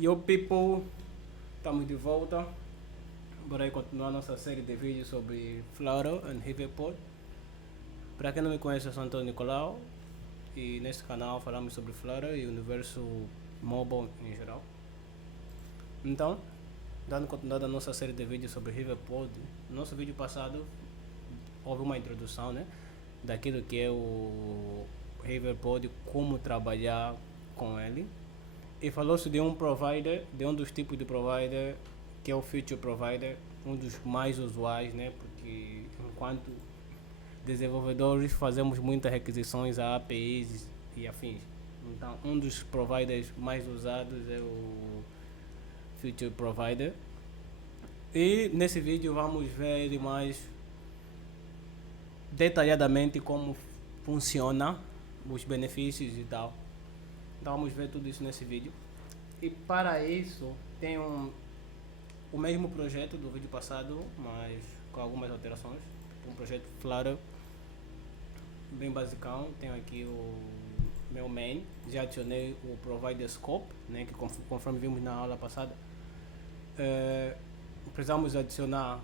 Yo people, estamos de volta. Bora aí continuar a nossa série de vídeos sobre Flutter e Hyperpod. Para quem não me conhece, eu sou Antônio Nicolau e neste canal falamos sobre Flutter e o universo mobile em geral. Então, dando continuidade à nossa série de vídeos sobre Hyperpod, no nosso vídeo passado houve uma introdução, né, daquilo que é o Hyperpod, como trabalhar com ele. E falou-se de um provider, de um dos tipos de provider, que é o Feature Provider, um dos mais usuais, né? Porque enquanto desenvolvedores fazemos muitas requisições a APIs e afins. Então, um dos providers mais usados é o Feature Provider. E nesse vídeo vamos ver mais detalhadamente como funciona, os benefícios e tal. Então vamos ver tudo isso nesse vídeo. E para isso tem o mesmo projeto do vídeo passado, mas com algumas alterações. Um projeto Flutter bem basicão. Tenho aqui o meu main. Já adicionei o provider scope, né, que conforme vimos na aula passada. Precisamos adicionar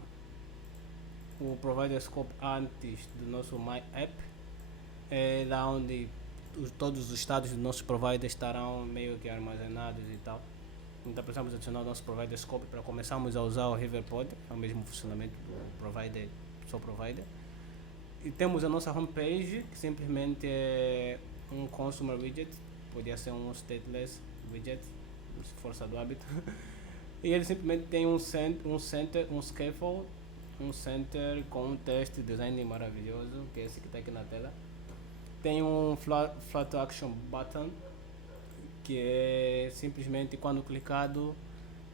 o provider scope antes do nosso my app. É lá onde todos os estados do nosso provider estarão meio que armazenados e tal. Então precisamos adicionar o nosso provider scope para começarmos a usar o Hyperpod, é o mesmo funcionamento do provider, só provider. E temos a nossa homepage, que simplesmente é um consumer widget, podia ser um stateless widget, se força do hábito. E ele simplesmente tem um center, um scaffold, um center com um teste design maravilhoso, que é esse que está aqui na tela. Tem um Flutter Action Button, que é simplesmente quando clicado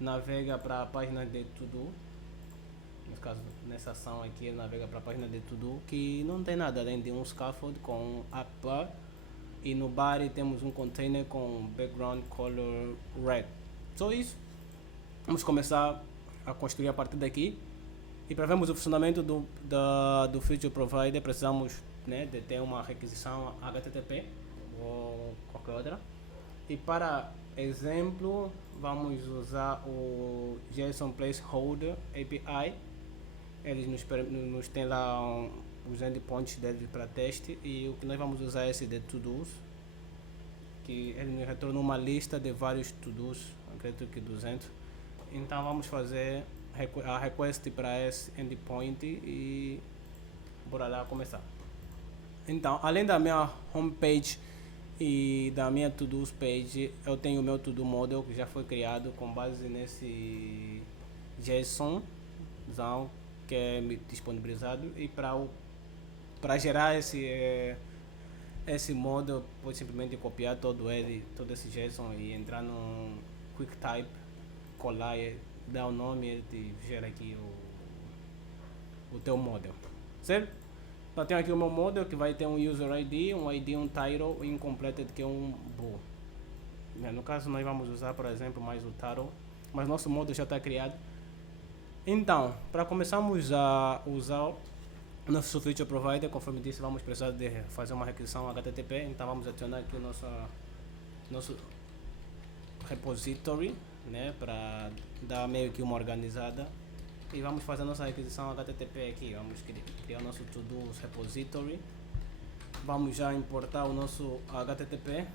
navega para a página de To-Do. No caso, nessa ação aqui ele navega para a página de To-Do, que não tem nada além de um scaffold com um app bar, e no body temos um container com background color red. Só isso. Vamos começar a construir a partir daqui. E para vermos o funcionamento do Feature Provider, precisamos, né, de ter uma requisição HTTP ou qualquer outra. E para exemplo, vamos usar o JSON Placeholder API. Eles nos tem lá os endpoints deles para teste, e o que nós vamos usar é esse de to-dos, que ele nos retorna uma lista de vários to-dos, acredito que 200. Então vamos fazer a request para esse endpoint e bora lá começar. Então, além da minha homepage e da minha to-dos page, eu tenho o meu to-do model, que já foi criado com base nesse JSON que é disponibilizado. E para gerar esse model, pode simplesmente copiar todo esse JSON e entrar no QuickType, colar, dar o nome e ele gera aqui o teu model, certo? Então tenho aqui o meu model, que vai ter um user ID, um title e um completed, que é um bool. No caso nós vamos usar, por exemplo, mais o title, mas nosso model já está criado. Então, para começarmos a usar o nosso feature provider, conforme disse, vamos precisar de fazer uma requisição HTTP. Então vamos adicionar aqui o nosso repository, né, para dar meio que uma organizada. E vamos fazer a nossa requisição HTTP aqui. Vamos criar o nosso to-do repository. Vamos já importar o nosso HTTP.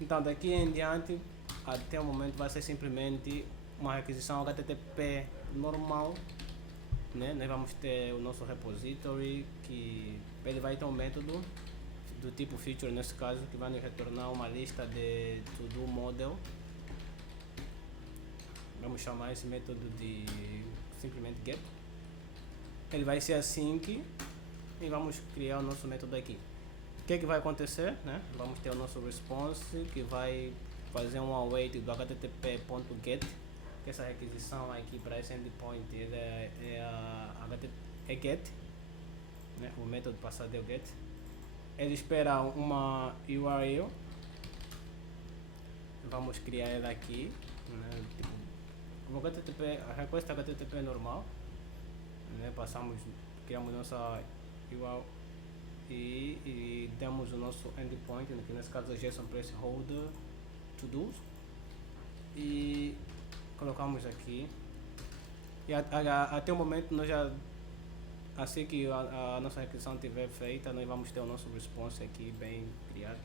Então daqui em diante, até o momento, vai ser simplesmente uma requisição HTTP normal, né? Nós vamos ter o nosso repository, que ele vai ter um método do tipo feature, nesse caso, que vai nos retornar uma lista de to-do model. Vamos chamar esse método de simplesmente get. Ele vai ser async e vamos criar o nosso método aqui. O que vai acontecer, né? Vamos ter o nosso response, que vai fazer um await do http.get, que essa requisição aqui para esse endpoint é get, né? O método passado é o get. Ele espera uma URL, vamos criar ela aqui, né? Tipo, o HTTP, a request HTTP é normal, né? Criamos nossa URL e temos o nosso endpoint, que nesse caso é JSON Placeholder To-dos. e colocamos aqui. E até o momento nós já, assim que a nossa requisição estiver feita, nós vamos ter o nosso response aqui bem criado.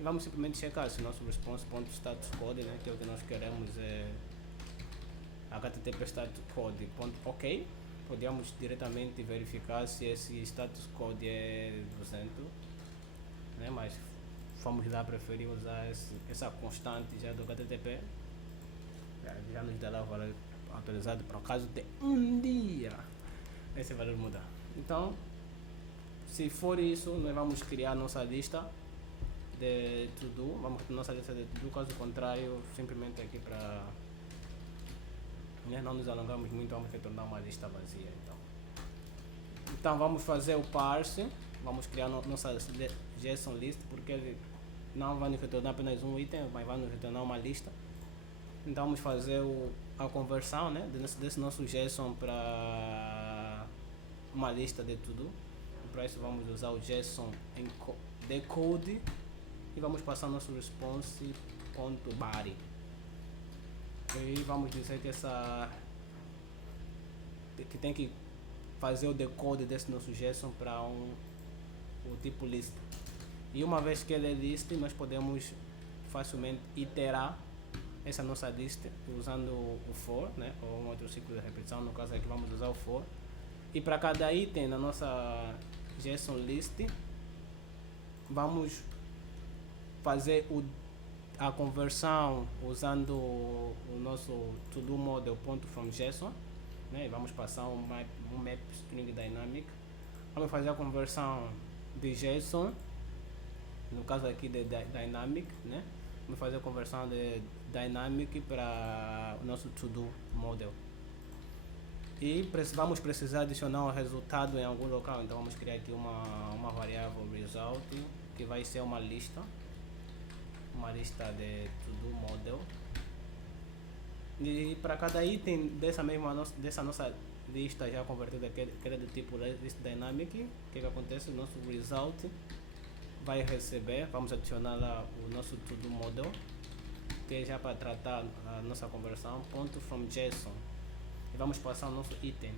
E vamos simplesmente checar se o nosso response.status code, né, que é o que nós queremos, é http status code.ok. Podemos diretamente verificar se esse status code é 200, né, mas vamos lá preferir usar essa constante já do http. Já nos dará o valor atualizado para o caso de um dia esse valor mudar. Então, se for isso, nós vamos criar nossa lista de to-do. Vamos ter nossa lista de to-do, caso contrário, simplesmente aqui para, né, não nos alongarmos muito, vamos retornar uma lista vazia. Então vamos fazer o parse, vamos criar nossa JSON list, porque ele não vai nos retornar apenas um item, mas vai nos retornar uma lista. Então vamos fazer a conversão, né, desse nosso JSON para uma lista de tudo. Para isso vamos usar o JSON decode e vamos passar nosso response.body. E vamos dizer que tem que fazer o decode desse nosso JSON para o tipo list. E uma vez que ele é list, nós podemos facilmente iterar essa nossa lista usando o for, né, ou um outro ciclo de repetição. No caso aqui vamos usar o for. E para cada item na nossa JSON list, vamos fazer a conversão usando o nosso to-do model.fromJSON, né? Vamos passar um map string dynamic. Vamos fazer a conversão de JSON, no caso aqui de dynamic, né? Vamos fazer a conversão de dynamic para o nosso to-do model. E vamos precisar adicionar o resultado em algum local, então vamos criar aqui uma variável result, que vai ser uma lista de to-do model. E para cada item dessa nossa lista já convertida, que é do tipo list dynamic, o que acontece? O nosso result vai receber, vamos adicionar lá o nosso to-do model, que é já para tratar a nossa conversão, ponto from JSON. E vamos passar o nosso item.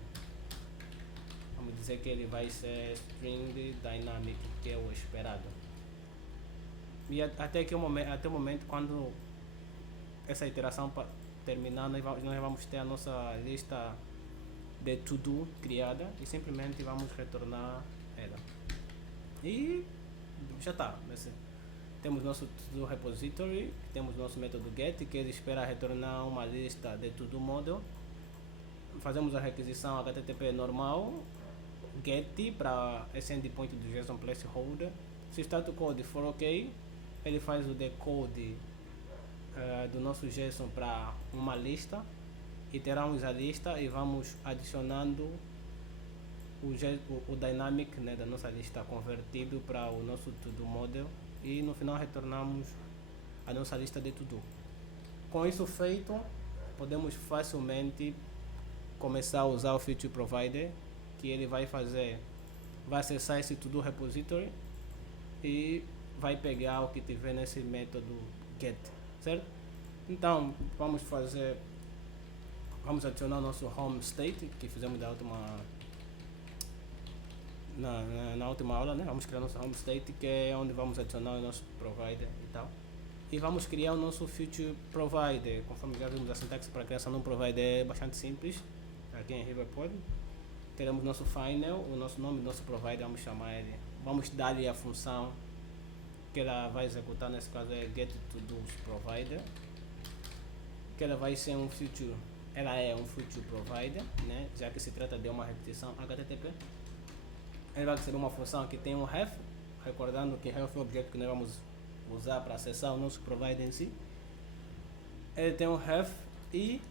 Vamos dizer que ele vai ser string dynamic, que é o esperado. E até o momento, quando essa iteração terminar, nós vamos ter a nossa lista de to-do criada e simplesmente vamos retornar ela. E já está. Temos nosso to-do repository, temos nosso método get, que ele espera retornar uma lista de to-do model. Fazemos a requisição HTTP normal, get para esse endpoint do JSON placeholder. Se o status code for ok, ele faz o decode do nosso JSON para uma lista, iteramos a lista e vamos adicionando o dynamic, né, da nossa lista convertido para o nosso to-do model, e no final retornamos a nossa lista de to-do. Com isso feito, podemos facilmente começar a usar o feature provider, que ele vai acessar esse to-do repository e vai pegar o que tiver nesse método get, certo? Então vamos adicionar o nosso home state que fizemos na última aula, né? Vamos criar nosso home state, que é onde vamos adicionar o nosso provider e tal. E vamos criar o nosso feature provider. Conforme já vimos, a sintaxe para a criação de um provider é bastante simples. Aqui em Riverpod teremos nosso final, o nosso nome do nosso provider, vamos chamar ele, vamos dar-lhe a função que ela vai executar, nesse caso é getToDoProvider, que ela vai ser ela é um feature provider, né, já que se trata de uma repetição HTTP. Ele vai receber uma função que tem um ref, recordando que ref é o objeto que nós vamos usar para acessar o nosso provider em si. Ele tem um ref e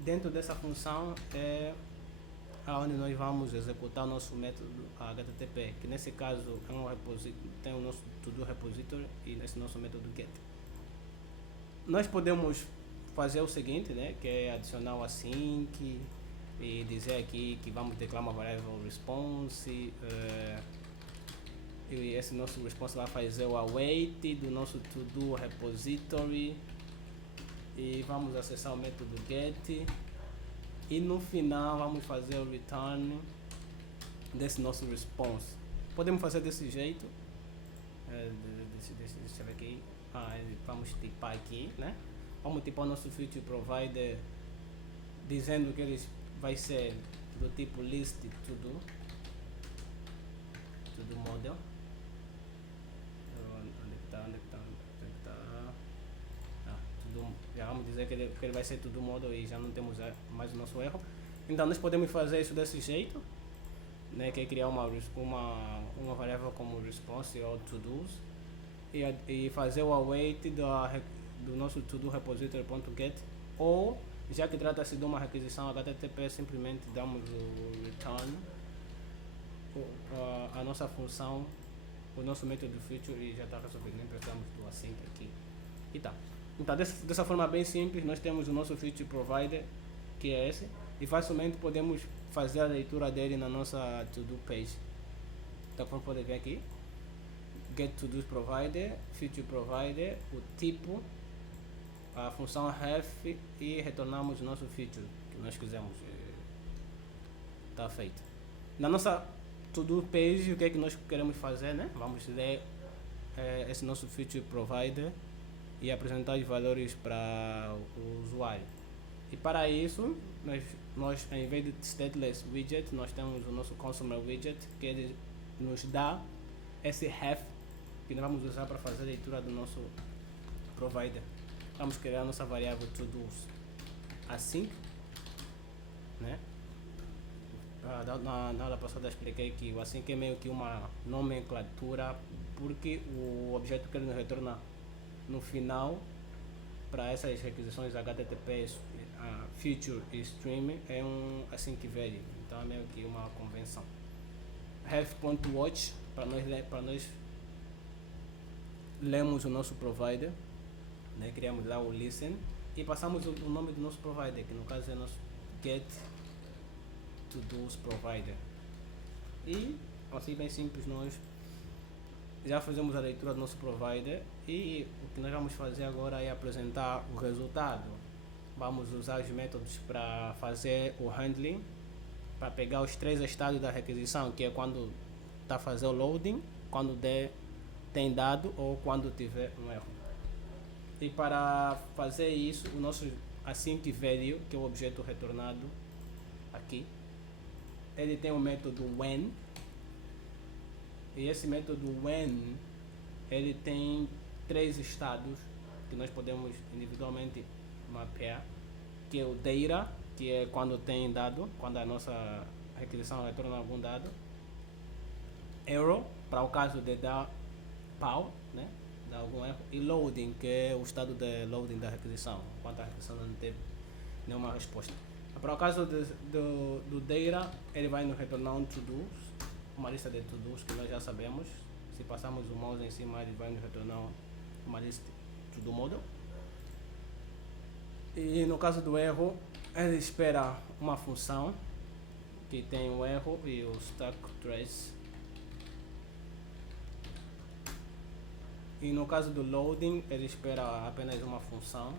dentro dessa função é onde nós vamos executar o nosso método HTTP, que nesse caso é um repository, tem o nosso to-do repository e esse nosso método get. Nós podemos fazer o seguinte, né, que é adicionar o async e dizer aqui que vamos declarar uma variável response, e esse nosso response vai fazer o await do nosso to-do repository e vamos acessar o método get e no final vamos fazer o return desse nosso response. Podemos fazer desse jeito, deixa eu ver aqui, vamos tipar aqui, né? Vamos tipar o nosso feature provider dizendo que ele vai ser do tipo list to do model. Já vamos dizer que ele vai ser tudo model e já não temos mais o nosso erro. Então nós podemos fazer isso desse jeito, né, que é criar uma variável como response ou to-dos e fazer o await do nosso to-do repository.get, ou já que trata-se de uma requisição HTTP, simplesmente damos o return, a nossa função, o nosso método feature e já está resolvido, nem precisamos do async aqui. E tá. Então dessa forma bem simples nós temos o nosso feature provider, que é esse, e facilmente podemos fazer a leitura dele na nossa to-do page. Então como podem ver aqui, get to-do provider, feature provider, o tipo, a função ref e retornamos o nosso feature que nós quisermos. Está feito. Na nossa to-do page, o que é que nós queremos fazer, né? Vamos ler esse nosso feature provider e apresentar os valores para o usuário. E para isso, nós em vez de stateless widget, nós temos o nosso consumer widget, que ele nos dá esse ref que nós vamos usar para fazer a leitura do nosso provider. Vamos criar a nossa variável todos assim, né? Na aula passada expliquei que o async é meio que uma nomenclatura, porque o objeto que ele nos retorna no final para essas requisições HTTP, feature e stream é um async value, então é meio que uma convenção. Ref.watch para nós lemos o nosso provider, né? Criamos lá o listen e passamos o nome do nosso provider, que no caso é nosso get to-dos provider. E assim bem simples nós já fazemos a leitura do nosso provider e o que nós vamos fazer agora é apresentar o resultado. Vamos usar os métodos para fazer o handling, para pegar os 3 estados da requisição, que é quando está fazendo o loading, quando tem dado ou quando tiver um erro. E para fazer isso, o nosso async value, que é o objeto retornado aqui, ele tem o método when, e esse método when ele tem 3 estados que nós podemos individualmente mapear, que é o data, que é quando tem dado, quando a nossa requisição retorna algum dado, error, para o caso de dar pau, né, dar algum erro, e loading, que é o estado de loading da requisição, quando a requisição não teve nenhuma resposta. Para o caso do data, ele vai nos retornar um to-do, uma lista de to-dos que nós já sabemos. Se passarmos o mouse em cima, ele vai nos retornar uma lista to-do model. E no caso do erro, ele espera uma função que tem o erro e o stack trace. E no caso do loading, ele espera apenas uma função.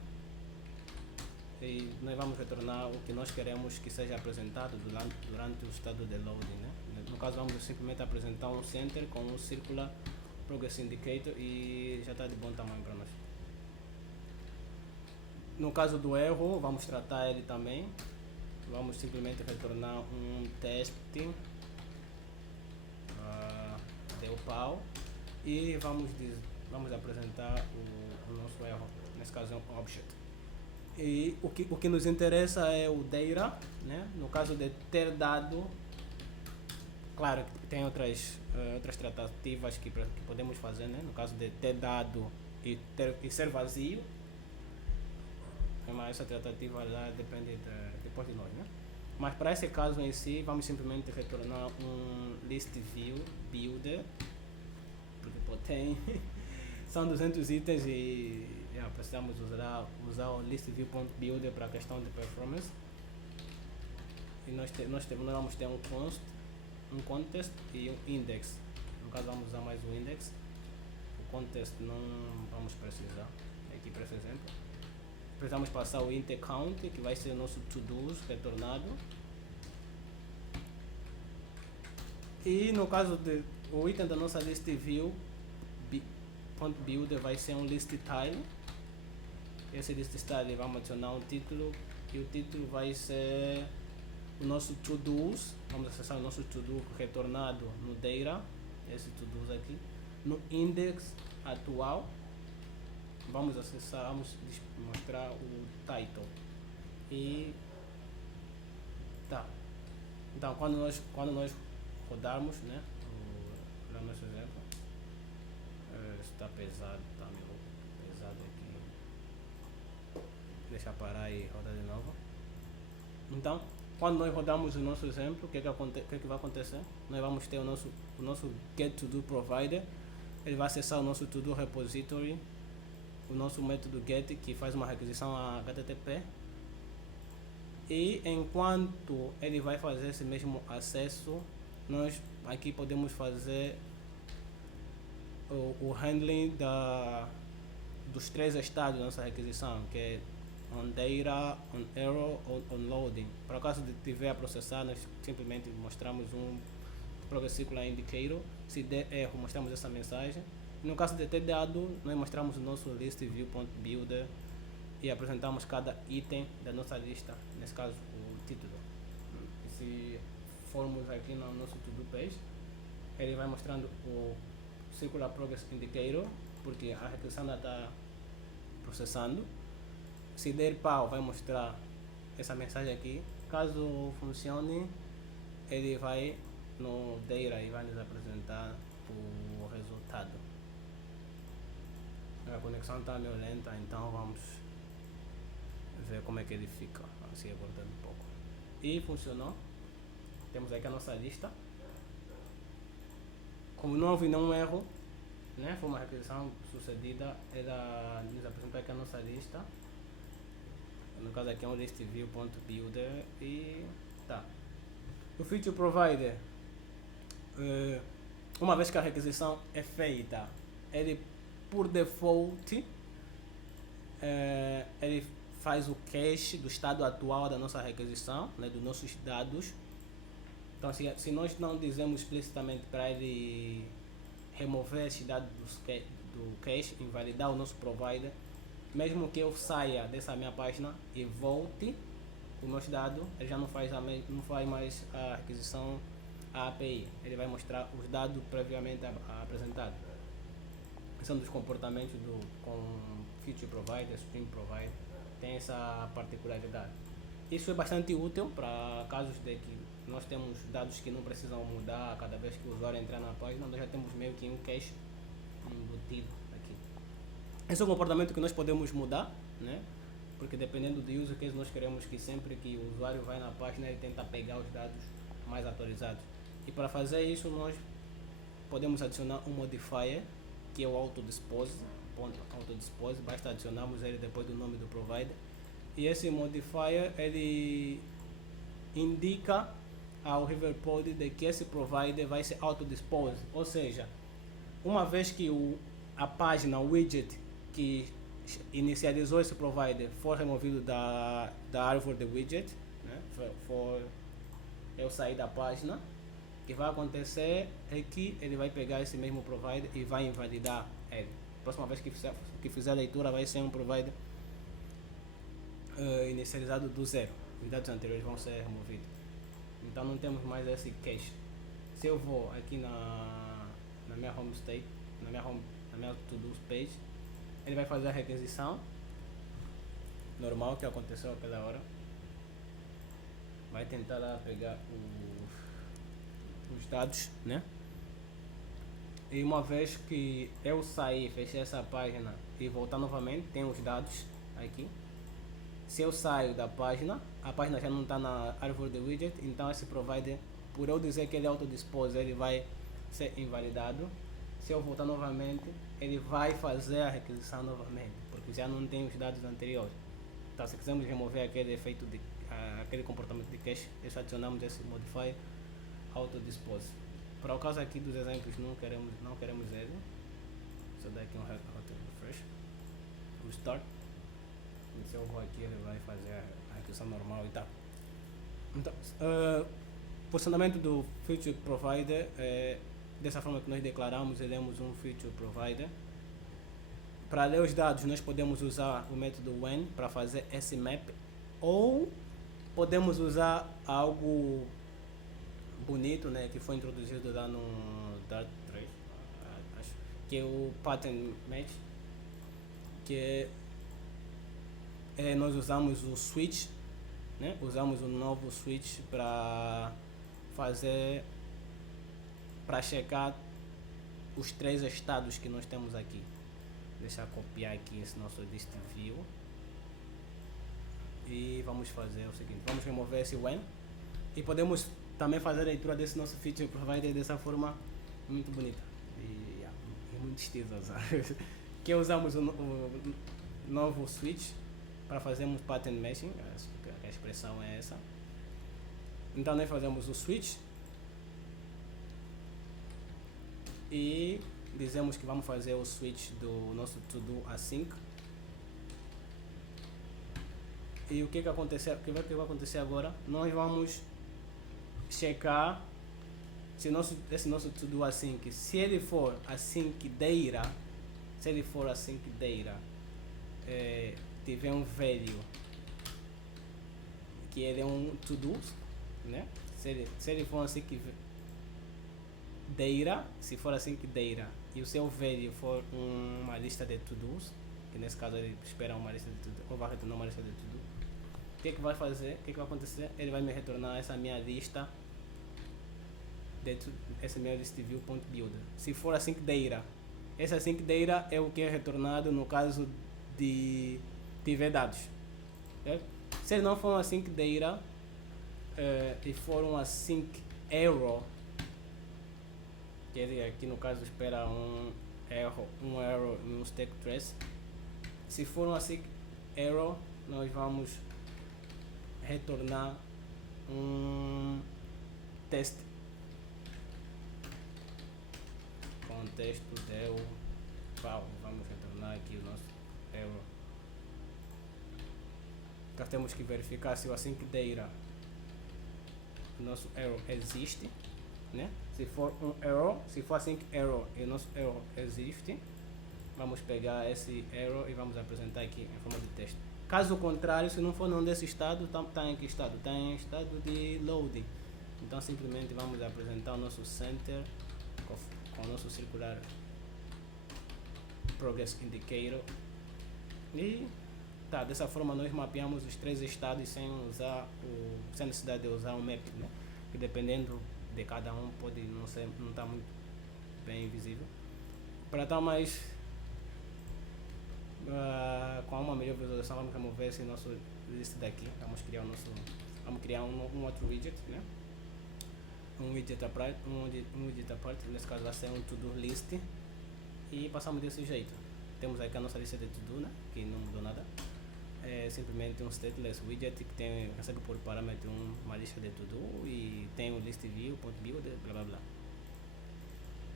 E nós vamos retornar o que nós queremos que seja apresentado durante o estado de loading, né? No caso, vamos simplesmente apresentar um center com um circular progress indicator e já está de bom tamanho para nós. No caso do erro, vamos tratar ele também. Vamos simplesmente retornar um teste, deu pau, e vamos apresentar o nosso erro, nesse caso é um object. E o que nos interessa é o data, né? No caso de ter dado, claro que tem outras tratativas que podemos fazer, né? No caso de ter dado e ser vazio, mas essa tratativa lá depende depois de nós, né? Mas para esse caso em si, vamos simplesmente retornar um list view builder, porque tem são 200 itens e precisamos usar o list view.builder para a questão de performance. E nós vamos ter um context e um index. No caso, vamos usar mais o index. O context não vamos precisar aqui para esse exemplo. precisamos passar o int count, que vai ser o nosso to-dos retornado. E no caso de o item da nossa list view, .builder vai ser um list style. Esse list style vamos adicionar um título e o título vai ser o nosso to-dos. Vamos acessar o nosso to-do retornado no data, esse to-dos aqui. No index atual, vamos acessar, vamos mostrar o title. E tá. Então quando nós rodarmos, né, o nosso exemplo, está pesado, está meio pesado aqui. Deixa parar e rodar de novo. Então, quando nós rodamos o nosso exemplo, o que vai acontecer? Nós vamos ter o nosso get to do provider. Ele vai acessar o nosso to do repository, o nosso método get, que faz uma requisição a HTTP. E enquanto ele vai fazer esse mesmo acesso, nós aqui podemos fazer o handling dos 3 estados da nossa requisição, que é on data, on error ou on loading. Por acaso de tiver a processar, nós simplesmente mostramos um progress circular indicator. Se der erro, mostramos essa mensagem. E no caso de ter dado, nós mostramos o nosso list view.builder e apresentamos cada item da nossa lista, nesse caso o título. E se formos aqui no nosso to-do page, ele vai mostrando o circular progress indicator, porque a requisição ainda está processando. Se der pau, vai mostrar essa mensagem aqui. Caso funcione, ele vai no data e vai nos apresentar o resultado. A conexão está meio lenta, então vamos ver como é que ele fica. Vamos se aguardando um pouco. E funcionou. Temos aqui a nossa lista. Como não houve nenhum erro, né, foi uma requisição sucedida, ela nos apresentou aqui a nossa lista. No caso aqui é um list view.builder e tá. O feature provider, uma vez que a requisição é feita, ele por default ele faz o cache do estado atual da nossa requisição, né, dos nossos dados. Então se nós não dizemos explicitamente para ele remover esse dado do cache, invalidar o nosso provider, mesmo que eu saia dessa minha página e volte o meu dado, ele já não faz mais a requisição à API. Ele vai mostrar os dados previamente apresentados. Esse é um dos comportamentos com Feature Provider, Stream Provider. Tem essa particularidade. Isso é bastante útil para casos de que nós temos dados que não precisam mudar cada vez que o usuário entrar na página. Nós já temos meio que um cache embutido aqui. Esse é um comportamento que nós podemos mudar, né? Porque dependendo do user case, nós queremos que sempre que o usuário vai na página, ele tenta pegar os dados mais atualizados. E para fazer isso, nós podemos adicionar um modifier, que é o autodispose, basta adicionarmos ele depois do nome do provider. E esse modifier, ele indica ao RiverPod de que esse provider vai ser autodispose, ou seja, uma vez que a página, o widget que inicializou esse provider for removido da árvore de widget, né, for eu sair da página, o que vai acontecer é que ele vai pegar esse mesmo provider e vai invalidar ele. Próxima vez que fizer a leitura vai ser um provider inicializado do zero. Os dados anteriores vão ser removidos. Então não temos mais esse cache. Se eu vou aqui na minha home state, na minha to-do page, ele vai fazer a requisição normal que aconteceu aquela hora. Vai tentar lá pegar os dados, né? E uma vez que eu sair, fechar essa página e voltar novamente, tem os dados aqui. Se eu saio da página, a página já não está na árvore de widget, então esse provider, por eu dizer que ele é autodispose, ele vai ser invalidado. Se eu voltar novamente, ele vai fazer a requisição novamente, porque já não tem os dados anteriores. Então, se quisermos remover aquele efeito aquele comportamento de cache, só adicionamos esse modifier autodispose. Para o caso aqui dos exemplos, não queremos ele. Só dar aqui um refresh. O start. Se eu vou aqui, ele vai fazer a aquisição normal e tal. Então, funcionamento do Feature Provider é dessa forma que nós declaramos, elemos um Feature Provider. Para ler os dados, nós podemos usar o método when para fazer esse map, ou podemos usar algo bonito, né, que foi introduzido lá no Dart 3, acho, que é o Pattern Match, que nós usamos o switch, né, usamos um novo switch para checar os 3 estados que nós temos aqui. Deixa eu copiar aqui esse nosso list view e vamos fazer o seguinte, vamos remover esse when e podemos também fazer a leitura desse nosso feature provider dessa forma muito bonita e muito estilosa. Que usamos o novo switch para fazermos pattern matching, a expressão é essa. Então nós fazemos o switch e dizemos que vamos fazer o switch do nosso to-do async. E o que vai acontecer agora? Nós vamos checar se esse nosso to-do async, se ele for async-deira, tiver um value que ele é um to-do, né? Se ele for async-deira, se for async-deira e o seu value for uma lista de to-dos, que nesse caso ele espera uma lista de to-do, ou vai retornar uma lista de to-do, o que vai fazer? O que vai acontecer? Ele vai me retornar essa minha lista esse meu list view.builder. Se for async-deira, essa async-deira é o que é retornado no caso de tiver dados. Certo? Se ele não for um async-deira e for um async-error, que ele aqui no caso espera um error e um stack trace. Se for um async-error, nós vamos retornar um teste. Contexto del vamos retornar aqui o nosso error. Nós temos que verificar se o async-deira, o nosso error existe, né? Se for um error, se for async-error e o nosso error existe, vamos pegar esse error e vamos apresentar aqui em forma de texto. Caso contrário, se não for nenhum desse estado, está em que estado? Está em estado de loading. Então simplesmente vamos apresentar o nosso center com o nosso circular progress indicator e dessa forma nós mapeamos os 3 estados sem necessidade de usar um map, né? Que dependendo de cada um pode não estar muito bem visível. Para estar mais com uma melhor visualização, vamos remover esse nosso list daqui. Vamos criar um outro widget, né? Um widget à parte, nesse caso vai ser um to-do list e passamos desse jeito. Temos aqui a nossa lista de to-do, né? Que não mudou nada. É simplesmente um stateless widget que recebe por parâmetro uma lista de to-do e tem o list view.builder, blá blá blá.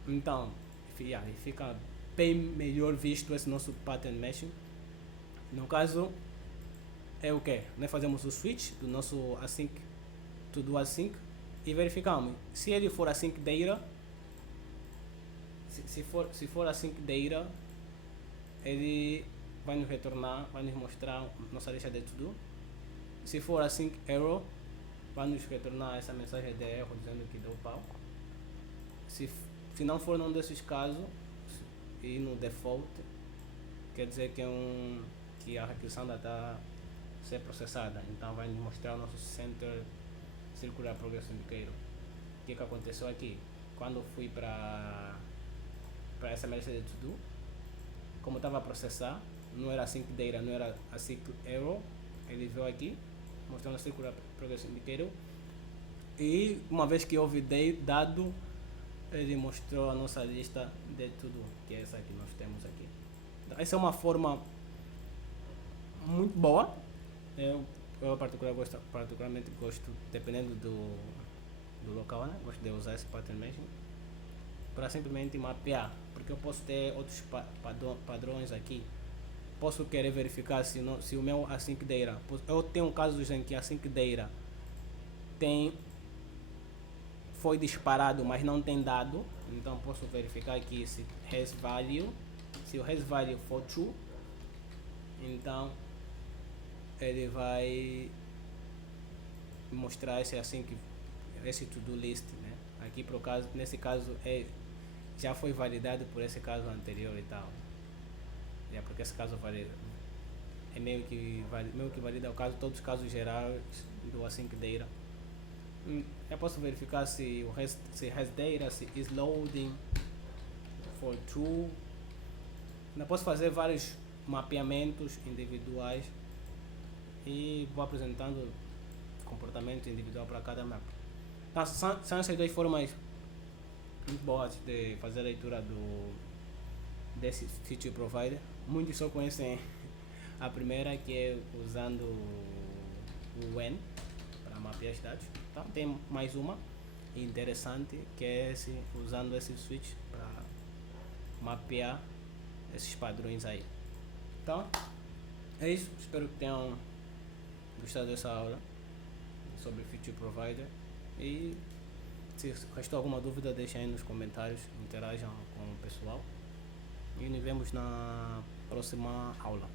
Então, fica bem melhor visto esse nosso pattern matching. No caso, é o que? Nós fazemos o switch do nosso async to-do async e verificamos se ele for async-deira. Se for async-deira, ele vai nos retornar, vai nos mostrar nossa lista de to-do. Se for async-error, vai nos retornar essa mensagem de erro dizendo que deu pau. Se não for nenhum desses casos e no default, quer dizer que a requisição ainda está a ser processada. Então vai nos mostrar o nosso center circular progress indicator. O que aconteceu aqui? Quando fui para essa lista de to-do, como estava a processar, não era async-deira, não era async-error, ele veio aqui mostrando o circular progress indicator e uma vez que houve dado, ele mostrou a nossa lista de to-do, que é essa que nós temos aqui. Então, essa é uma forma muito boa. Eu particularmente gosto, dependendo do local, né? Gosto de usar esse pattern matching para simplesmente mapear, porque eu posso ter outros padrões aqui posso querer verificar se o meu async data. Eu tenho casos em que a async data foi disparado, mas não tem dado. Então posso verificar aqui se o has value for true, então ele vai mostrar esse to-do list, né? Aqui nesse caso já foi validado por esse caso anterior e tal. Porque esse caso é meio que valida todos os casos gerais do async data. Eu posso verificar se has data, se is loading for true. Eu posso fazer vários mapeamentos individuais e vou apresentando comportamento individual para cada mapa. Então, são essas duas formas muito boas de fazer a leitura desse feature provider. Muitos só conhecem a primeira, que é usando o when para mapear os dados. Então, tem mais uma interessante, que é usando esse switch para mapear esses padrões aí. Então, é isso. Espero que tenham gostado dessa aula sobre Feature Provider. E se restou alguma dúvida, deixem aí nos comentários, interajam com o pessoal. E nos vemos na próxima aula.